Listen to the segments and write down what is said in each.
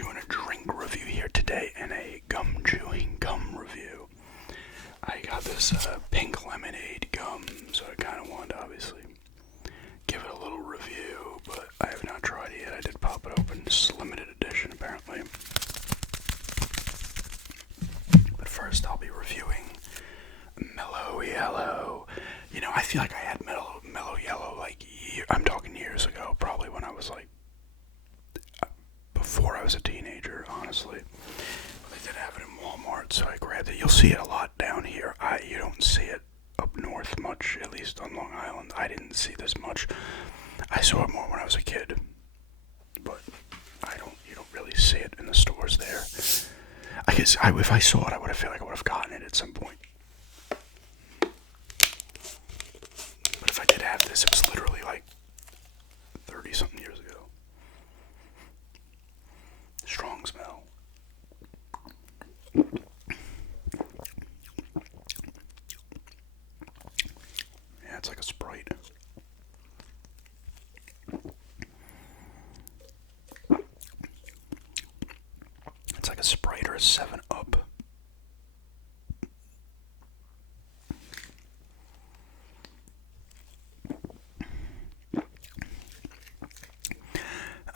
doing a drink review here today and a chewing gum review. I got this pink lemonade gum, so I kind of wanted to obviously give it a little review, but I have not tried it yet. I did pop it open. It's limited edition apparently. But first I'll be reviewing Mellow Yellow. You know, I feel like I had Mellow Yellow like I'm talking years ago, probably when I was like before I was a teenager, honestly. But they did have it in Walmart, so I grabbed it. You'll see it a lot down here. You don't see it up north much, at least on Long Island. I didn't see this much. I saw it more when I was a kid, but you don't really see it in the stores there. I guess if I saw it, I feel like I would have gotten it at some point. But if I did have this, it was literally like 30-something years ago. Strong smell. Yeah, it's like a Sprite. It's like a Sprite or a 7-Up.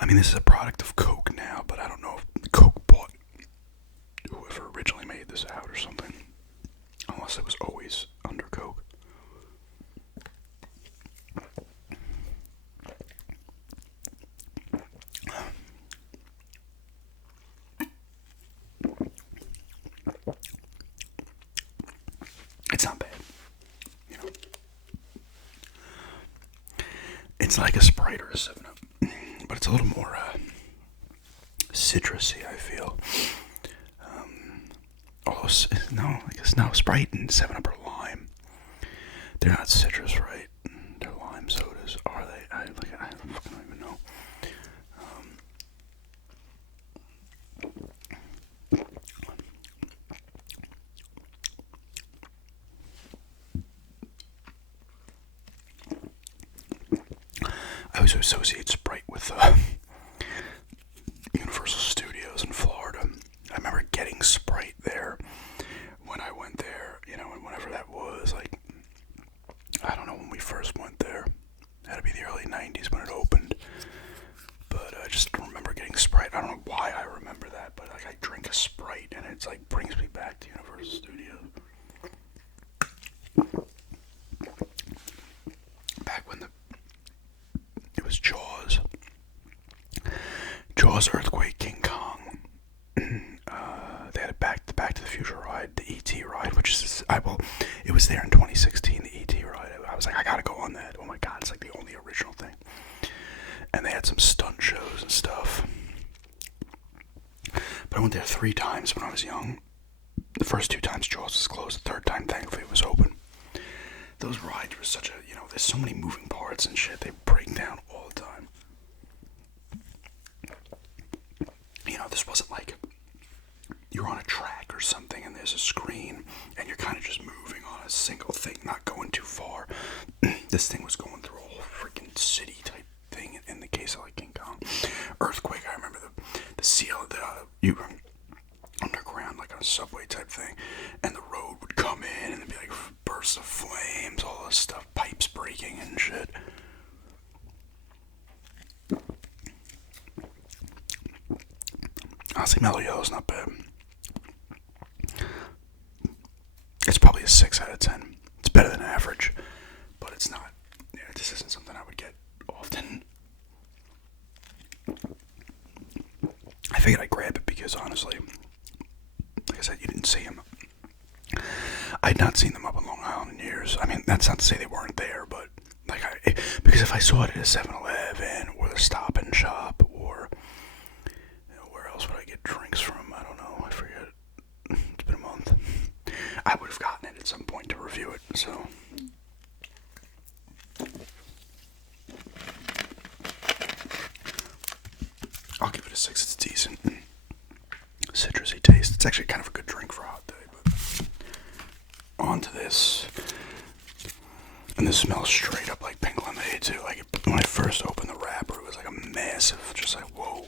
I mean, this is a product of Coke now, but I don't know if Coke bought whoever originally made this out or something. Unless it was always under Coke. It's not bad, you know. It's like a Sprite or a 7-Up, but it's a little more citrusy, I feel. No, I guess no. Sprite and 7-Up are lime. They're not citrus, right? They're lime sodas, are they? I don't even know. I always associate Sprite with Universal Studios in Florida. I remember getting Sprite there when I went there, you know, and whenever that was, like, I don't know when we first went there. It had to be the early 90s when it opened. But I just remember getting Sprite. I don't know why I remember that, but like I drink a Sprite and it's like brings me back to Universal Studios. Back when it was Jaws. Jaws, Earthquake, King Kong. They had the Back to the Future ride, the E.T. ride, which is, it was there in 2016, the E.T. ride. I was like, I gotta go on that. Oh my god, it's like the only original thing. And they had some stunt shows and stuff. But I went there 3 times when I was young. The first 2 times Jaws was closed. The third time, thankfully, it was open. Those rides were such a, you know, there's so many moving parts and shit. They break down all the time. You know, this wasn't like you're on a track or something and there's a screen and you're kind of just moving on a single thing, not going too far. This thing was going through a whole freaking city type thing in the case of like King Kong. Earthquake, I remember the seal, you were underground like on a subway type thing, and the road would come in and there'd be like bursts of flames, all this stuff, pipes breaking and shit. Honestly, Mellow Yellow's not bad. It's probably a 6 out of 10. It's better than average, but it's not. Yeah, this isn't something I would get often. I figured I'd grab it because honestly, like I said, you didn't see them. I'd not seen them up on Long Island in years. I mean, that's not to say they weren't there, but like because if I saw it at a 7-Eleven or the Stop and Shop or where else would I get drinks from? I don't know. I forget. It's been a month. I would have gotten it at some point to review it. So. I'll give it a 6. It's decent. Citrusy taste. It's actually kind of a good drink for a hot day. But on to this. And this smells straight up like pink lemonade too. Like when I first opened the wrapper, it was like a massive, just like whoa.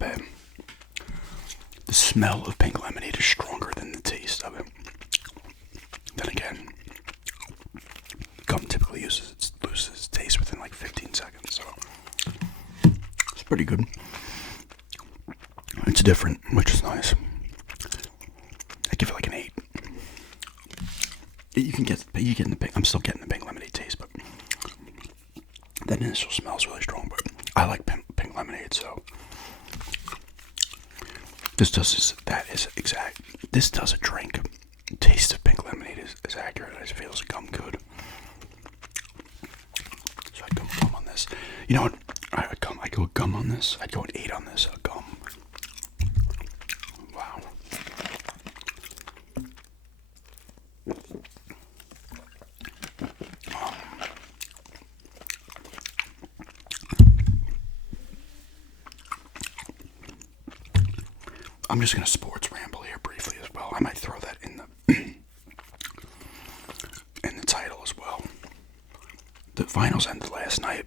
bad. The smell of pink lemonade is stronger than the taste of it. Then again, gum typically loses its taste within like 15 seconds, so it's pretty good. It's different, which is nice. I give it like an 8. You get the pink. I'm still getting the pink lemonade taste, but that initial smell is really strong. But I like pink lemonade, so this does a drink. The taste of pink lemonade is accurate. I feel as a gum could. So I'd go gum on this. You know what? I'd go gum on this. I'd go an 8 on this. Gum. Wow. I'm just gonna sports ramble here briefly as well. I might throw that in the in the title as well. The finals ended last night.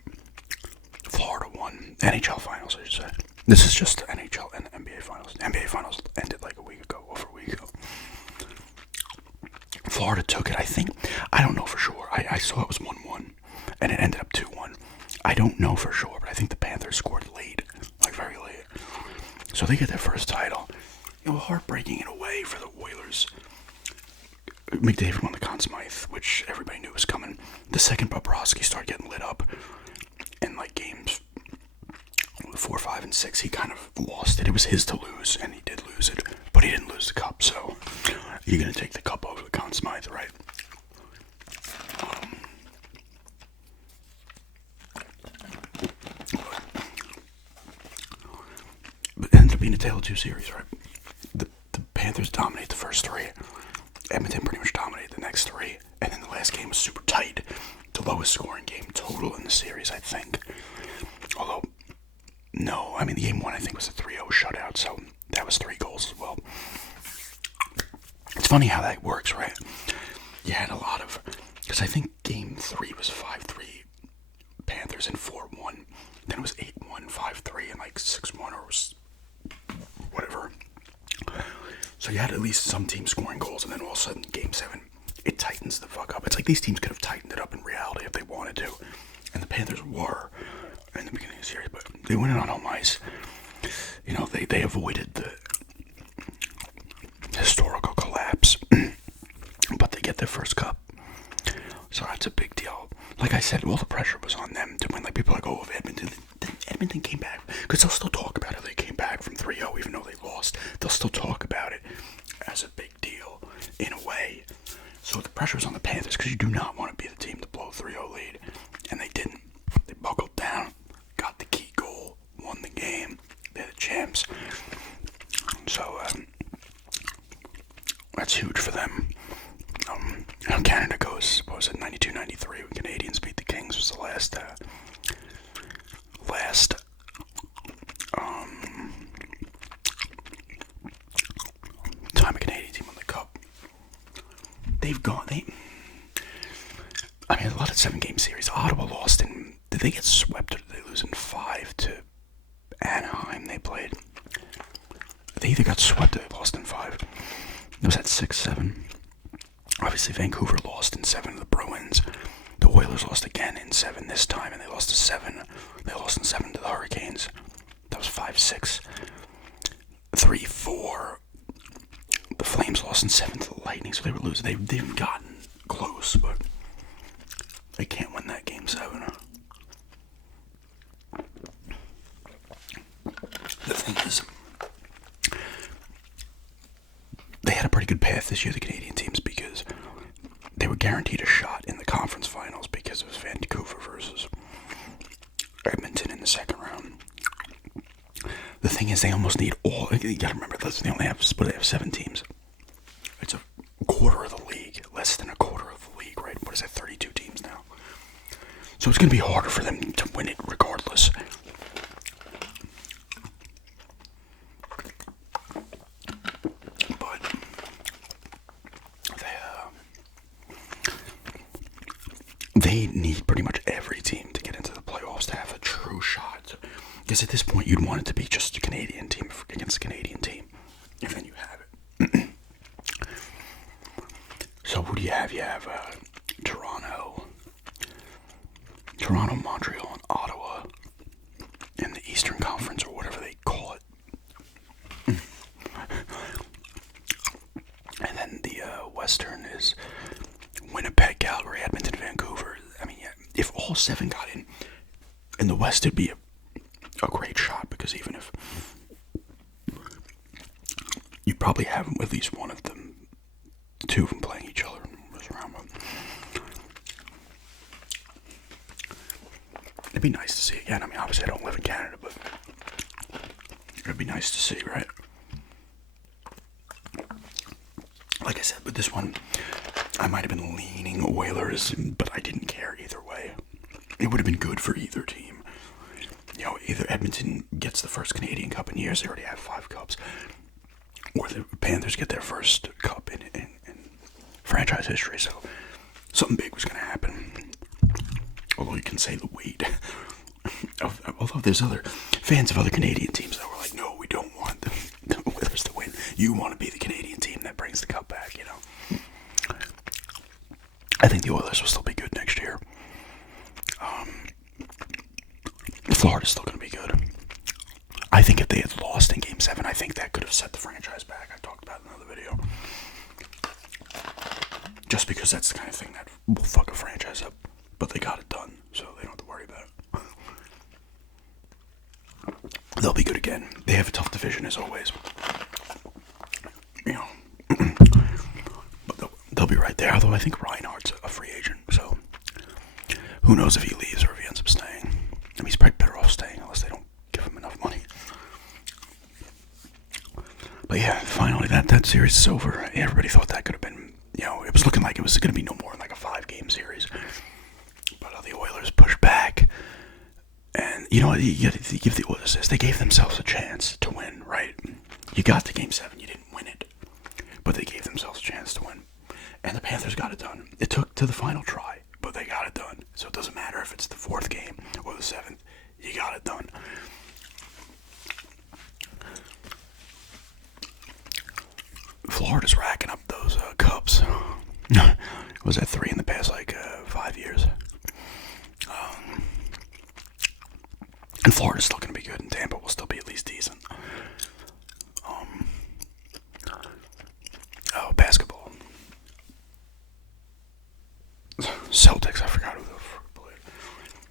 Florida won. NHL finals, I should say. This is just the NHL and the NBA finals. The NBA finals ended like over a week ago. Florida took it, I think. I don't know for sure. I saw it was 1-1, and it ended up 2-1. I don't know for sure, but I think the Panthers scored late, like very late. So they get their first title. Heartbreaking in a way for the Oilers. McDavid won the Conn Smythe, which everybody knew was coming. The second Bobrovsky started getting lit up in like games 4, 5, and 6, he kind of lost it. It was his to lose, and he did lose it, but he didn't lose the cup. So you're gonna take the cup over the Conn Smythe, right? But it ended up being a tale of two series, right? The Panthers dominate the first 3. Edmonton pretty much dominated the next 3, and then the last game was super tight. The lowest scoring game total in the series, I think. Although, no, I mean, the game 1, I think, was a 3-0 shutout, so that was 3 goals as well. It's funny how that works, right? You had a lot of, because I think game 3 was 5-3 Panthers and 4-1. Then it was 8-1, 5-3, and like 6-1 or whatever. So you had at least some teams scoring goals, and then all of a sudden, game 7, it tightens the fuck up. It's like these teams could have tightened it up in reality if they wanted to. And the Panthers were in the beginning of the series, but they went in on home ice. They avoided the historical collapse, but they get their first cup. So that's a big deal. Like I said, all the pressure was on them to win. Like people are like, oh, if Edmonton came back, because they'll still talk about it. They came back from 3-0, even though they lost. They'll still talk about it as a big deal in a way. So the pressure was on the Panthers because you do not want to be the team to blow a 3-0 lead, and they didn't. They buckled down, got the key goal, won the game. They're the champs. So that's huge for them. Canada goes, what was it, 92-93 when Canadians beat the Kings was the last time a Canadian team won the cup. A lot of 7-game series. Ottawa lost did they get swept or did they lose in 5 to Anaheim they played? They either got swept or they lost in 5. It was at 6-7. Obviously, Vancouver lost in 7 to the Bruins. The Oilers lost again in 7 this time, and they lost to 7. They lost in 7 to the Hurricanes. That was 5-6. 3-4. The Flames lost in 7 to the Lightning, so they were losing. They've gotten close, but they can't win that game 7. The thing is, they had a pretty good path this year, the Canadian teams, because they were guaranteed a shot in the conference finals because it was Vancouver versus Edmonton in the second round. The thing is, they almost need all. You gotta remember, they only have 7 teams. It's a quarter of the league, less than a quarter of the league, right? What is that? 32 teams now. So it's gonna be harder for them to win it regardless. They need pretty much every team to get into the playoffs to have a true shot. Because at this point, you'd want it to be just a Canadian team against a Canadian team. And then you have it. So who do you have? You have Toronto, Montreal, and Ottawa in the Eastern Conference, or whatever they call it. And then the Western is Winnipeg, Calgary, Edmonton, Vancouver. I mean, yeah, if all 7 got in the West, it'd be a great shot, because even if you probably have at least one of them, 2 of them playing each other in this round. It'd be nice to see again. I mean, obviously I don't live in Canada, but it'd be nice to see, right? Like I said, with this one, I might have been leaning Oilers, but I didn't care either way. It would have been good for either team. You know, either Edmonton gets the first Canadian Cup in years, they already have 5 cups, or the Panthers get their first cup in franchise history, so something big was going to happen. Although you can say the weight. Although there's other fans of other Canadian teams that were like, no, we don't want the Oilers to win. You want to be the Canadian team that brings the cup back, you know. I think the Oilers will still be good next year. Florida's still going to be good. I think if they had lost in Game 7, I think that could have set the franchise back. I talked about it in another video. Just because that's the kind of thing that will fuck a franchise up. But they got it done, so they don't have to worry about it. They'll be good again. They have a tough division as always. You know. But they'll be right there. Although I think Reinhardt's a free agent, so who knows if he leaves or if he ends up staying. I mean, he's probably better off staying unless they don't give him enough money. But yeah, finally that series is over. Everybody thought that could have been, you know, it was looking like it was going to be no more than like a 5-game series. But the Oilers pushed back. And, you know what, you got to give the Oilers this. They gave themselves a chance to win, right? You got to Game 7, you didn't win it. But they gave themselves a chance to win. And the Panthers got it done. It took to the final try, but they got it done. So it doesn't matter if it's the 4th game or the 7th. You got it done. Florida's racking up those cups. Was that 3 in the past, 5 years? And Florida's still going to be good, and Tampa will still be at least decent. Basketball. Celtics, I forgot who they played.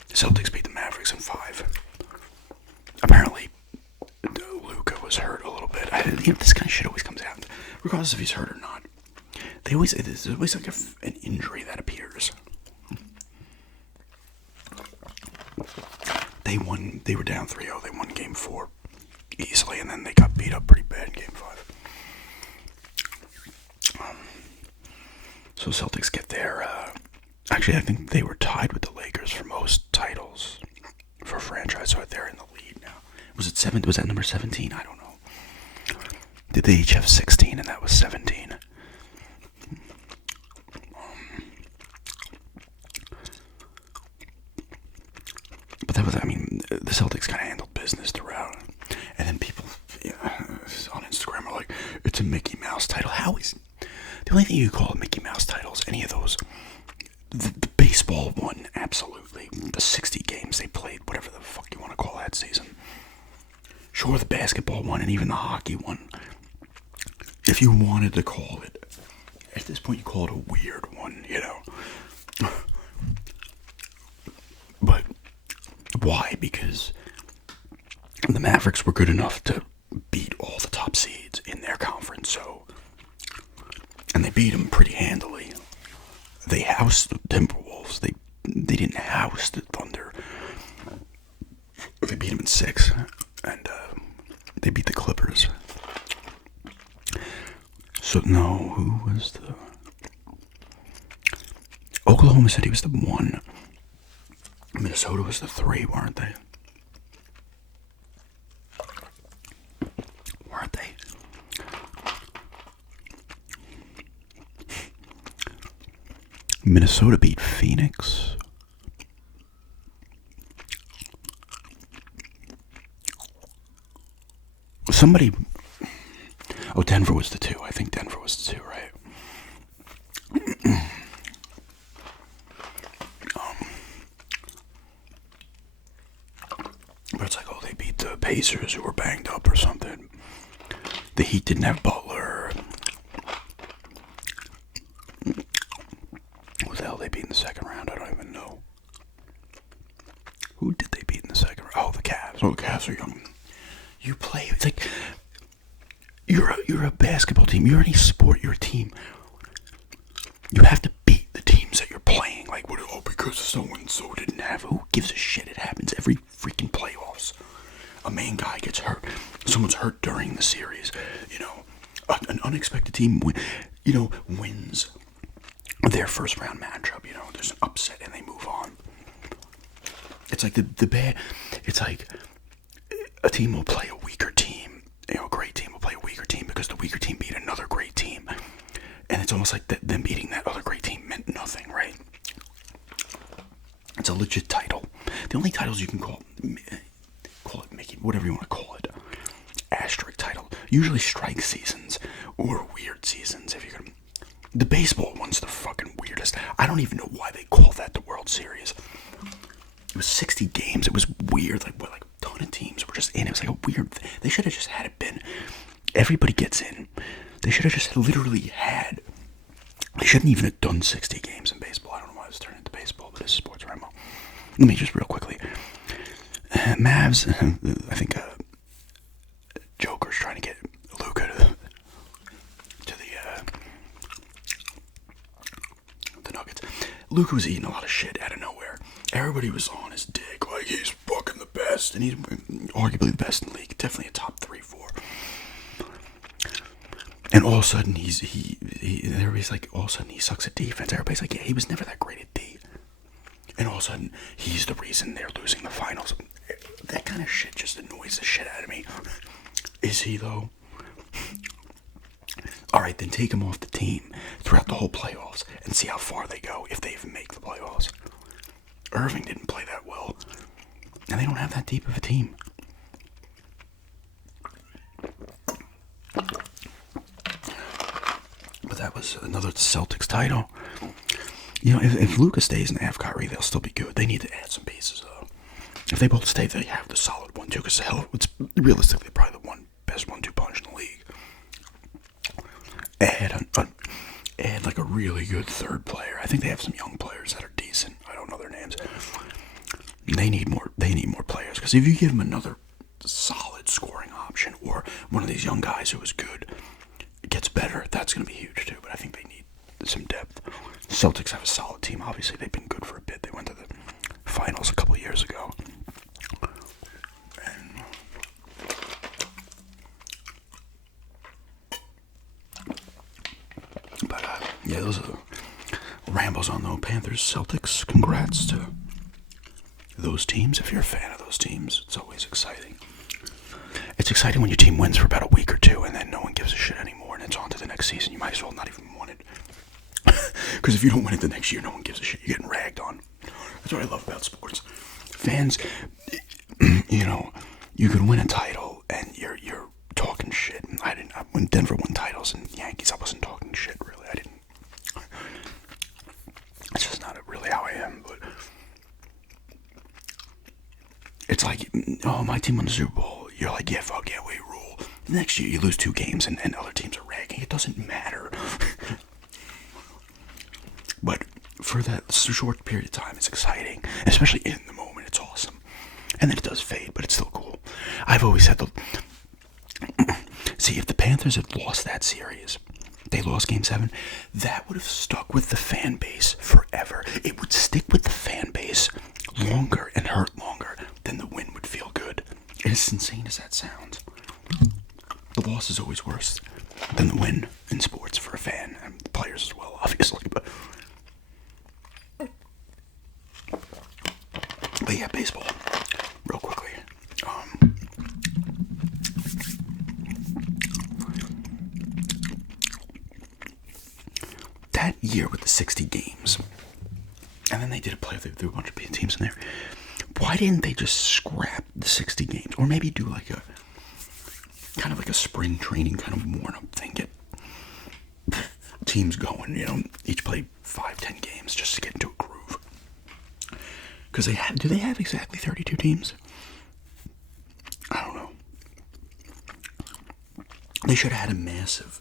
Celtics beat the Mavericks in 5. Apparently, Luka was hurt a little bit. This kind of shit always comes out, regardless if he's hurt or not. There's always like an injury that appears. They were down 3-0. They won Game 4 easily, and then they got beat up pretty bad in Game 5. So Celtics get their. Actually, I think they were tied with the Lakers for most titles for a franchise, so they're in the lead now. Was it 7? Was that number 17? I don't know. Did they each have 16, and that was 17? But that was, I mean, the Celtics kind of handled business throughout. And then people on Instagram are like, it's a Mickey Mouse title. How is... The only thing you call a Mickey Mouse title is any of those. The baseball one, absolutely. The 60 games they played, whatever the fuck you want to call that season. Sure, the basketball one and even the hockey one. If you wanted to call it, at this point you call it a weird one, you know. But why? Because the Mavericks were good enough to beat all the top seeds in their conference, so... And they beat them pretty handily. They housed the Timberwolves. They didn't house the Thunder. They beat them in 6. And they beat the Clippers. So, no, who was the... Oklahoma City was the 1. Minnesota was the 3, weren't they? Weren't they? Minnesota beat Phoenix. somebody. Oh, Denver was the 2. I think Denver was the 2, right? But it's like, oh, they beat the Pacers who were banged up or something. The Heat didn't have Butler. Who the hell they beat in the second round? I don't even know. Who did they beat in the second round? Oh, the Cavs. Oh, the Cavs are young. You play, it's like, you're a basketball team. You're any sport, you're a team. You have to beat the teams that you're playing. Like, what? Oh, because so-and-so didn't have. Who gives a shit? It happens every freaking playoffs. A main guy gets hurt. Someone's hurt during the series. An unexpected team wins their first round matchup. There's an upset and they move on. It's like the bad. It's like a team will play a weaker team. A great team will play a weaker team because the weaker team beat another great team. And it's almost like them beating that other great team meant nothing, right? It's a legit title. The only titles you can call it Mickey, whatever you want to call it, asterisk title. Usually strike seasons or weird seasons. If you're gonna, the baseball one's the fucking weirdest. I don't even know why they call that the World Series. It was 60 games. It was weird. Like a ton of teams were just in. It was like a weird. They should have just had it been. Everybody gets in. They should have just literally had. They shouldn't even have done 60 games in baseball. I don't know why I was turning into baseball, but it's sports Ramble. Let me just real quickly. Mavs, I think Joker's trying to get Luka to the Nuggets. Luka was eating a lot of shit out of nowhere. Everybody was on his dick, like he's fucking the best, and he's arguably the best in the league. Definitely a top 3, 4. And all of a sudden, everybody's like, all of a sudden he sucks at defense. Everybody's like, yeah, he was never that great at D. And all of a sudden, he's the reason they're losing the finals. That kind of shit just annoys the shit out of me. Is he, though? Alright, then take him off the team throughout the whole playoffs and see how far they go, if they even make the playoffs. Irving didn't play that well. And they don't have that deep of a team. But that was another Celtics title. If Luka stays and they have Kyrie, they'll still be good. They need to add some pieces, though. If they both stay, they have the solid 1-2. Because it's realistically probably the best 1-2 punch in the league. Add like a really good third player. I think they have some young players that are decent. I don't know their names. They need more players. Because if you give them another solid scoring option, or one of these young guys who is good gets better, that's going to be huge too. But I think they need some depth. Celtics have a solid team. Obviously, they've been good for a bit. They went to the finals a couple of years ago. Yeah, those are rambles on the Panthers, Celtics. Congrats to those teams. If you're a fan of those teams, it's always exciting. It's exciting when your team wins for about a week or two and then no one gives a shit anymore and it's on to the next season. You might as well not even win it. Because if you don't win it the next year, no one gives a shit. You're getting ragged on. That's what I love about sports. Fans, you can win a title and you're talking shit. And when Denver won titles and Yankees, I wasn't talking shit, really. I didn't. It's just not really how I am, but it's like, oh, my team won the Super Bowl. You're like, yeah, fuck yeah, we rule. The next year, you lose 2 games and other teams are ragging. It doesn't matter. But for that short period of time, it's exciting. Especially in the moment, it's awesome. And then it does fade, but it's still cool. I've always said, see, if the Panthers had lost that series, they lost Game 7, that would have stuck with the fan base forever. It would stick with the fan base longer and hurt longer than the win would feel good. As insane as that sounds. The loss is always worse than the win in sports for a fan, and the players as well, obviously. But yeah, baseball, real quickly. That year with the 60 games, and then they did a playoff, they threw a bunch of teams in there. Why didn't they just scrap the 60 games? Or maybe do like kind of like a spring training kind of warm-up thing. Get teams going, each play 5-10 games just to get into a groove. Because do they have exactly 32 teams? I don't know. They should have had a massive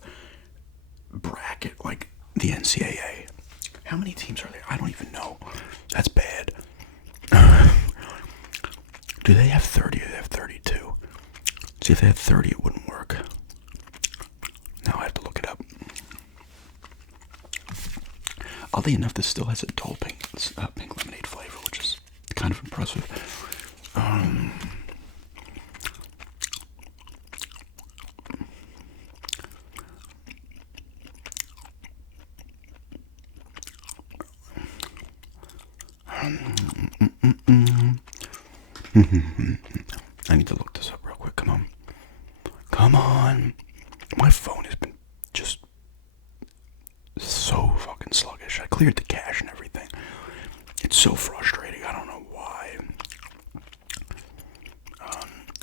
bracket like the NCAA. How many teams are there? I don't even know. That's bad. Do they have 30 or do they have 32? See, if they had 30, it wouldn't work. Now I have to look it up. Oddly enough, this still has adult pink lemonade flavor, which is kind of impressive. I need to look this up real quick. Come on. Come on. My phone has been just so fucking sluggish. I cleared the cache and everything. It's so frustrating. I don't know why.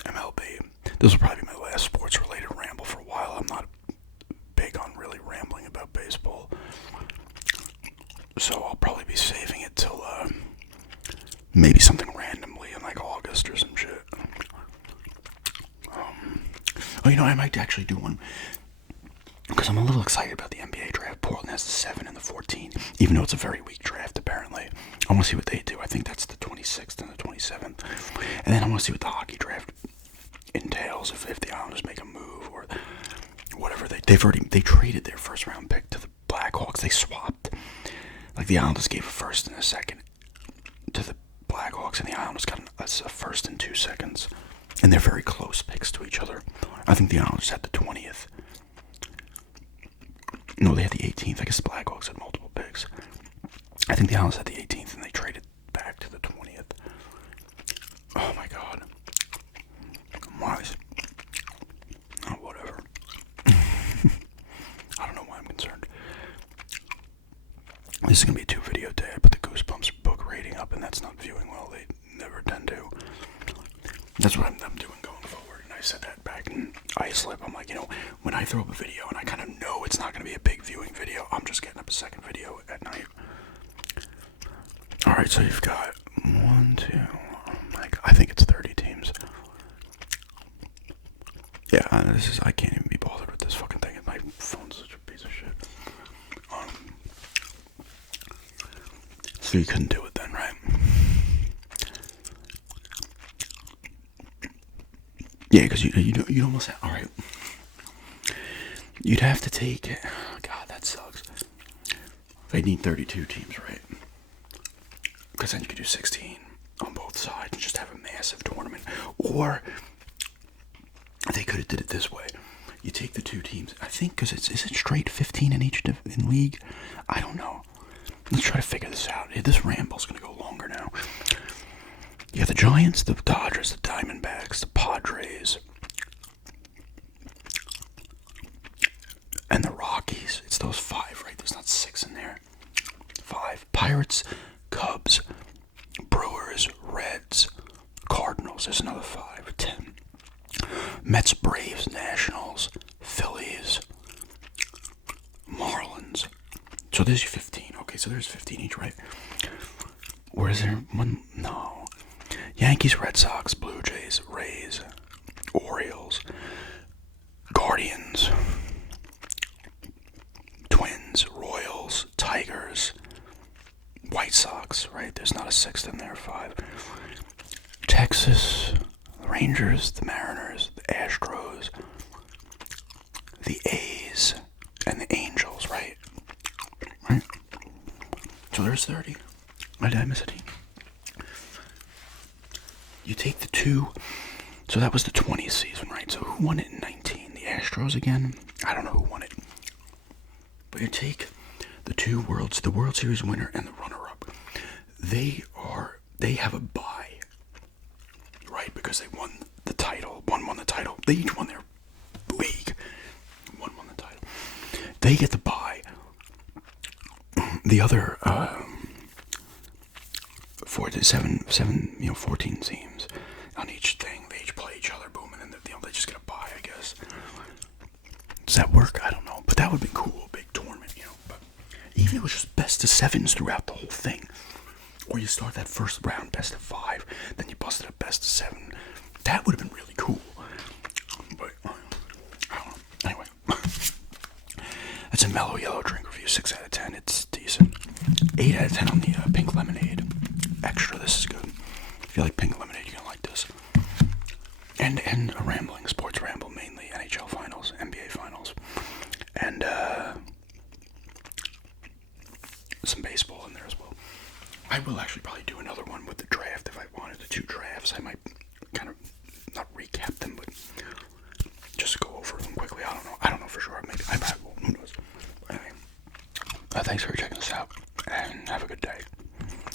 MLB. This will probably be my last sports-related ramble for a while. I'm not big on really rambling about baseball. So I'll probably be saving it till maybe something randomly in like August or some shit. I might actually do one because I'm a little excited about the NBA draft. Portland has the 7 and the 14, even though it's a very weak draft apparently. I want to see what they do. I think that's the 26th and the 27th. And then I want to see what the hockey draft entails, if the Islanders make a move or whatever. They traded their first round pick to the Blackhawks. They swapped. Like the Islanders gave a first and a second to the Blackhawks, and the Islanders got a first and 2 seconds. And they're very close picks to each other. I think the Islanders had the 20th. No, they had the 18th. I guess the Blackhawks had multiple picks. I think the Islanders had the 18th, and they traded back to the 20th. Oh my god. Why? Oh, whatever. I don't know why I'm concerned. This is going to be a 2-video day. I put the Goosebumps book rating up, and that's not viewing well. They never tend to. That's what I'm doing going forward. And I said that back in Islip. I'm like, when I throw up a video and I kind of know it's not going to be a big viewing video, I'm just getting up a second video at night. Alright, so you've got 1, 2, oh my god, I think it's 30 teams. Yeah, I can't even be bothered with this fucking thing. My phone's such a piece of shit. So you couldn't do it then, right? Yeah, because you'd almost have, all right. You'd have to take, God, that sucks. They'd need 32 teams, right? Because then you could do 16 on both sides and just have a massive tournament. Or they could have did it this way. You take the 2 teams, I think, because is it straight 15 in each in league? I don't know. Let's try to figure this out. This ramble's going to go longer now. You have the Giants, the Dodgers, the Diamondbacks, the Padres, and the Rockies. It's those 5, right? There's not 6 in there. 5. Pirates, Cubs, Brewers, Reds, Cardinals. There's another 5. 10. Mets, Braves, Nationals, Phillies, Marlins. So there's your 15. Okay, so there's 15 each, right? Or is there one? No. Yankees, Red Sox, Blue Jays, Rays, Orioles, Guardians, Twins, Royals, Tigers, White Sox, right? There's not a 6th in there, 5. Texas, the Rangers, the Mariners, the Astros, the A's, and the Angels, right? Right? So there's 30. Did I miss a team? You take the 2, so that was the 20th season, right? So who won it in 19? The Astros again? I don't know who won it. But you take the 2 the World Series winner and the runner-up. They have a bye, right? Because they won the title. One won the title. They each won their league. One won the title. They get the bye. The other 14 teams on on each thing. They each play each other, boom, and then they just get a bye, I guess. Does that work? I don't know, but that would be cool, a big tournament, But even if it was just best of sevens throughout the whole thing, or you start that first round best of 5, then you busted a best of 7. That would have been really cool. But I don't know. Anyway, that's a mellow yellow drink review. 6 out of 10. It's decent. 8 out of 10 on the pink lemonade. Extra. This is good. If you like pink lemonade, you're gonna like this. And a rambling sports ramble, mainly NHL finals, NBA finals, and some baseball in there as well. I will actually probably do another one with the draft if I wanted. The 2 drafts. I might